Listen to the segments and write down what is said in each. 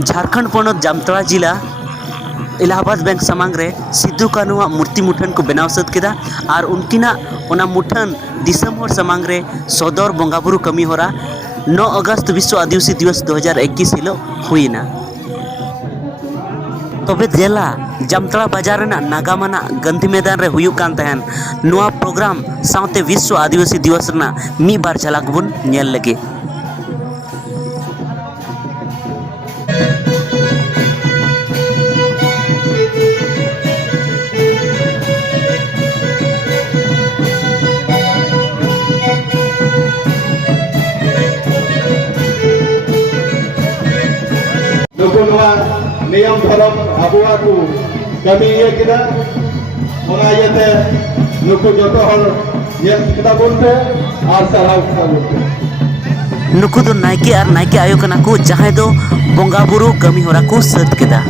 झारखंड पनत जामताड़ा जिला इलाहाबाद बैंक सामांग रे सिद्धू कान्हू मूर्ति मुठन को बनाव सद केदा और उनकिना ओना मुठन दिसम हर सामांग रे सदर बंगाबुरु कमी होरा 9 अगस्त विश्व आदिवासी दिवस 2021 हिलो हुईना। तबे जेला जामताड़ा बाजार रेना नागामाना गांधी मैदान रे हुयुक कान तहन नोआ प्रोग्राम सावते विश्व आदिवासी दिवस रेना मी बार झलक बुन नेल लगे। नियम धर्म आबुआ को कमी ये किदा ओना येते नुकु जतो हर ये किदा बोलते और सलाह किदा बोलते नुकु दो नायके और नायके आयो कना को जहां दो बंगाबुरु कमी होरा को सद केदा।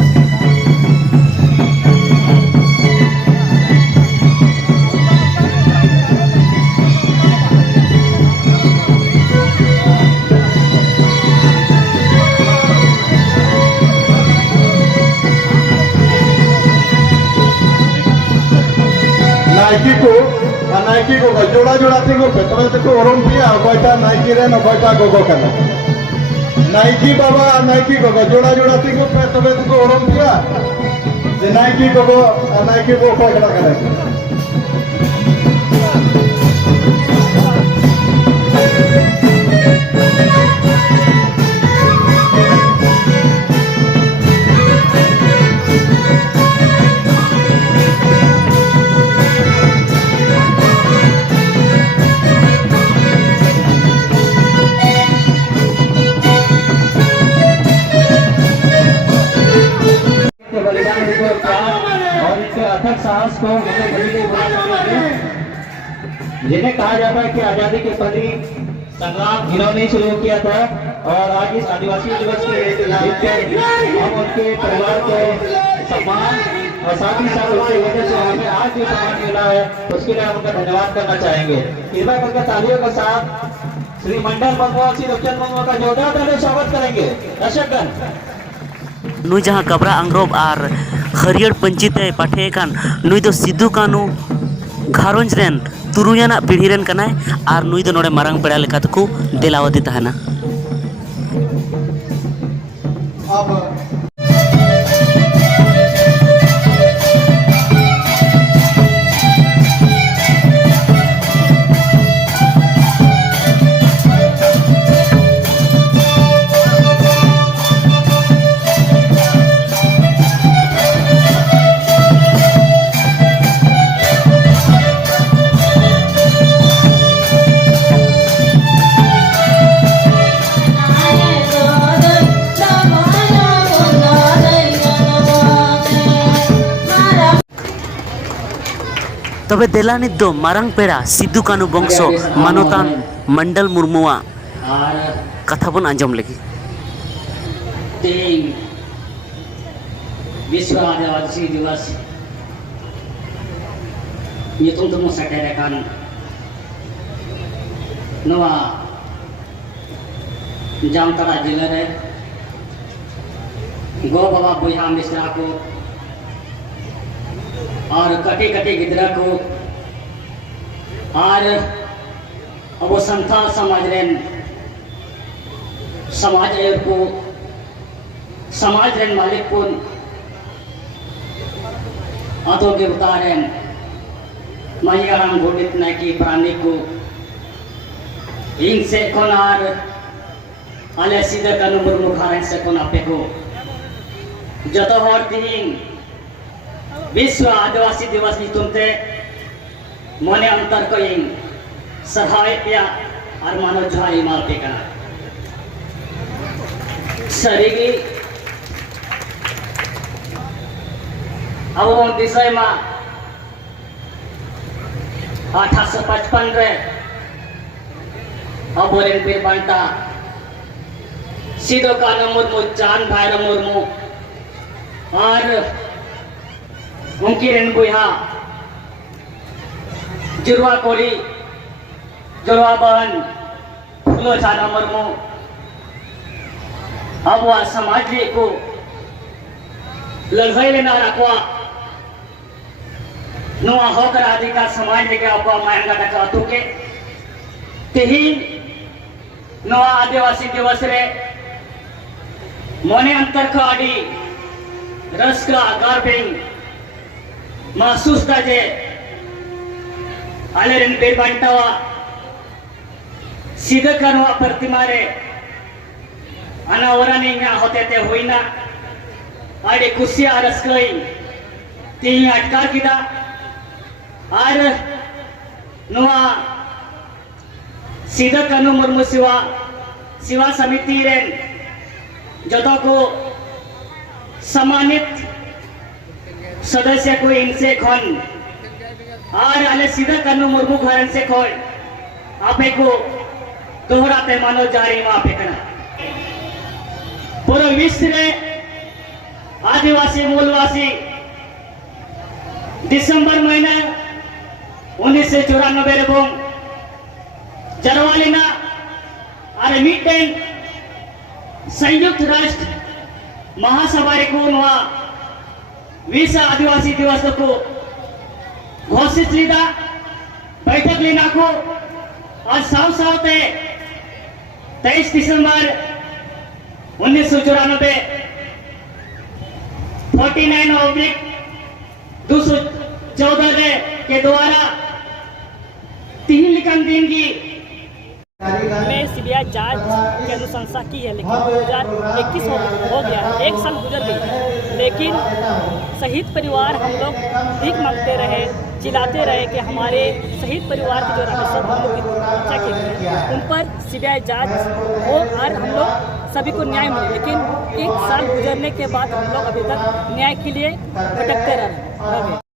नाइकी को जोड़ा जोड़ा थे पे तब तक ओरम पिया कोयटा नाइकी रे न कोयटा गोगो कना नाइकी बाबा नाइकी को जोड़ा जोड़ा थे पे तब तक ओरम पिया जे नाइकी को कोयटा कना साहस को जिन्हें कहा जाता है कि आजादी के प्रति संग्राम इन्होंने शुरू किया था और आज इस आदिवासी दिवस के हम उनके परिवार को सम्मान और साथ ही साथ उनकी वजह से हमें आज जो सम्मान मिला है उसके लिए हम उनका धन्यवाद करना चाहेंगे। कृपया करके तालियों के साथ श्री मंडल मनमोहन सिंह रक्षण मनमोहन का जोरदार तालियों स्वागत करेंगे। दर्शकगण नुई जहां कबरा अंग्रोब और हरियर पंचिते पाठे कान नुई दो सिद्धू कान्हू घारोंज रेन तुरुयाना पीढ़ी रेन कनाय और नुई दो नोडे मारंग पेड़ा लेका तको देलावती तहना। तबे देलानित दो मारंग पेड़ा सिद्धू कान्हू बंशो मानोतान मंडल मुर्मुआ कथा बन आंजम लगी। विश्व आदिवासी दिवस nyutung temu sekerekan noa Jaamtaड़ा जिले रे गो बाबा बुझा मिश्रा को और कटी कटी गिदरा को और अब संथाल समाज रेन मालिक को आतो के उतारेन महियाराम गोविंद नायकी प्राणी को इन से कोनार आले सीधे कानू मुर्मू खारें से कोना पे को जतो हर तीन विश्व आदिवासी दिवस नि तुमते मने अंतर को इन सहाय पिया और मानो झाई मालते का सरीगी अब वो दिशाई माँ 1855 रे अबोरेन पे बनता सिद्धू कान्हू मुर्मू चांद भैरव मुर्मू और उनकी रेनबुहा जुड़वा कोली जुड़वा बहन फूलो छाना मुर्मू अब समाज को लड़ाई लेना रखवा नुआ होकर अधिकार समाज लेके आपको मायंगा टका तो के तेहीन नुआ आदिवासी दिवस रे मोने अंतर का आड़ी रस का गार्बिंग महसूस था जे आले रन बेर बांटावा सीधा करवा प्रतिमा रे अनावरण इंगा होते थे हुई ना आड़े कुसिया रस कई तीन अटकार किदा आर नुआ सीधा कानू मुर्मू सिवा समिति रे जतो को सम्मानित सदस्य को इनसे खन और अले सीधा कानू मुर्मू घरन से खोय आपे को दोहरा पैमानो जारी मापे करना पूरे विश्व में आदिवासी मूलवासी दिसंबर महीना 1994 जरवालिना और मीटेन संयुक्त राष्ट्र महासभा को विश्व आदिवासी दिवस को घोषित लीदा बैठक लेना को और साव सावते 23 दिसंबर 1994 49/214 के द्वारा 3 लिखन दिन की में सीबीआई जांच की अनुशंसा की है, लेकिन 2021 हो गया, 1 साल गुजर गई, लेकिन शहीद परिवार हम लोग भीख मांगते रहे, चिल्लाते रहे कि हमारे शहीद परिवार के जो रामेश्वर हम लोग की हत्या की गई उन पर सीबीआई जांच हो और हम लोग सभी को न्याय मिले, लेकिन 1 साल गुजरने के बाद हम लोग अभी तक न्याय के लिए भटकते रहे।